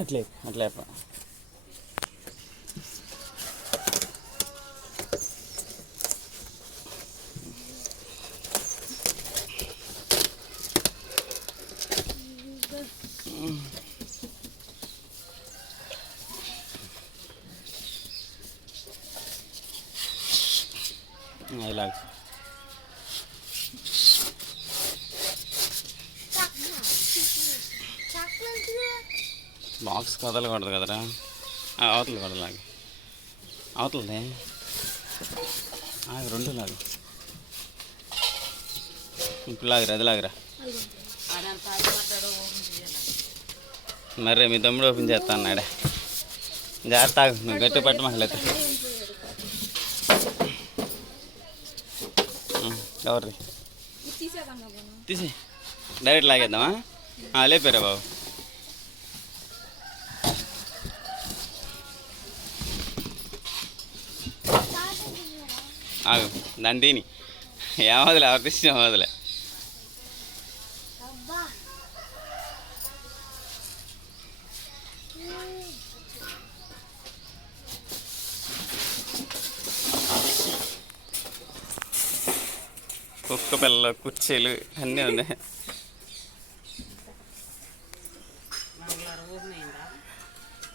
అట్లే అట్లే ఇలాగ బాక్స్ కదలకూడదు కదరా, అవతల కదలాగి అవతలదే రెండు లాగా ఇప్పుడు లాగరా, అది లాగరా. మరే మీ తమ్ముడు ఓపెన్ చేస్తా అన్నాడే. జాగ్రత్త, నువ్వు గట్టి పట్టమట్లేదు. ఎవరిది తీసి డైరెక్ట్ లాగేద్దామా? లేపారా బాబు. ఆగు, దాన్ని తిని ఏమవదులే, ఎవరి ఇష్టం ఏమవదులే. కుక్క పిల్లలు, కుర్చీలు అన్నీ ఉన్నాయి.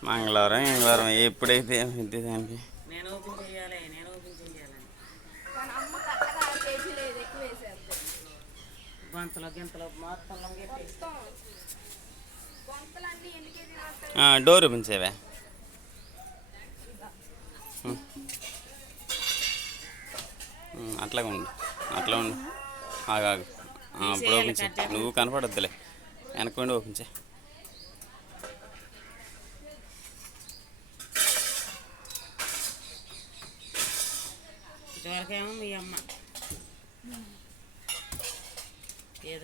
మంగళవారం ఎప్పుడైతే ఇది దానికి డోర్ ఓపెన్ చేయవా? అట్లా ఉండు, అట్లా ఉండు. ఆగాగు, ఇప్పుడు ఓపెన్ చేయి. నువ్వు కనపడొద్దులే, వెనక్కుండి ఓపెన్ చేయి.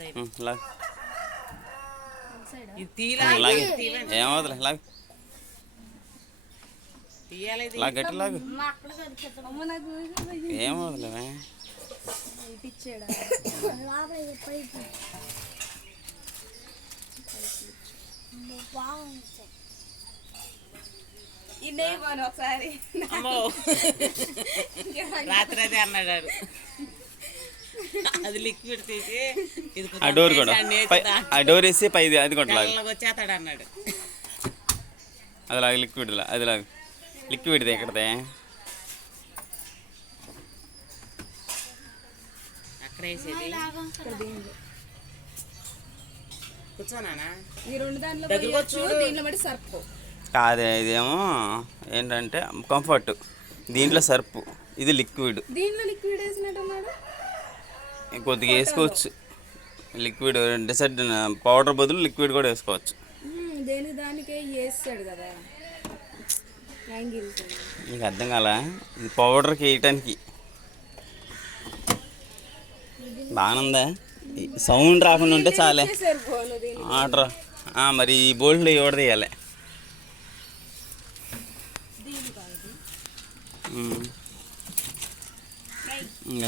ఏమవుతులే, లాగు గట్టి లాగు. ఏమవుతులే, ఒకసారి రాత్రి అదే అన్నాడు. అది లిక్విడ్ తీసి ఆ డోర్ కూడా, ఆ డోర్ వేసి పై అది కూడా వచ్చేస్తాడు అన్నాడు. అది లాగా లిక్విడ్, అది లాగా లిక్విడ్ది ఎక్కడదే అక్కడ వేసేది. కూర్చోనా కాదే, ఇదేమో ఏంటంటే కంఫర్ట్, దీంట్లో సర్పు, ఇది లిక్విడ్. కొద్దిగా వేసుకోవచ్చు లిక్విడ్, డిసైడ్ పౌడర్ బదులు లిక్విడ్ కూడా వేసుకోవచ్చు. నీకు అర్థం కాలా? ఇది పౌడర్కి వేయటానికి బాగానుందా? సౌండ్ రాకుండా ఉంటే చాలే. ఆర్డర్ మరి ఈ బోల్ట్లో ఎవరు తీయాలి? ఇంకా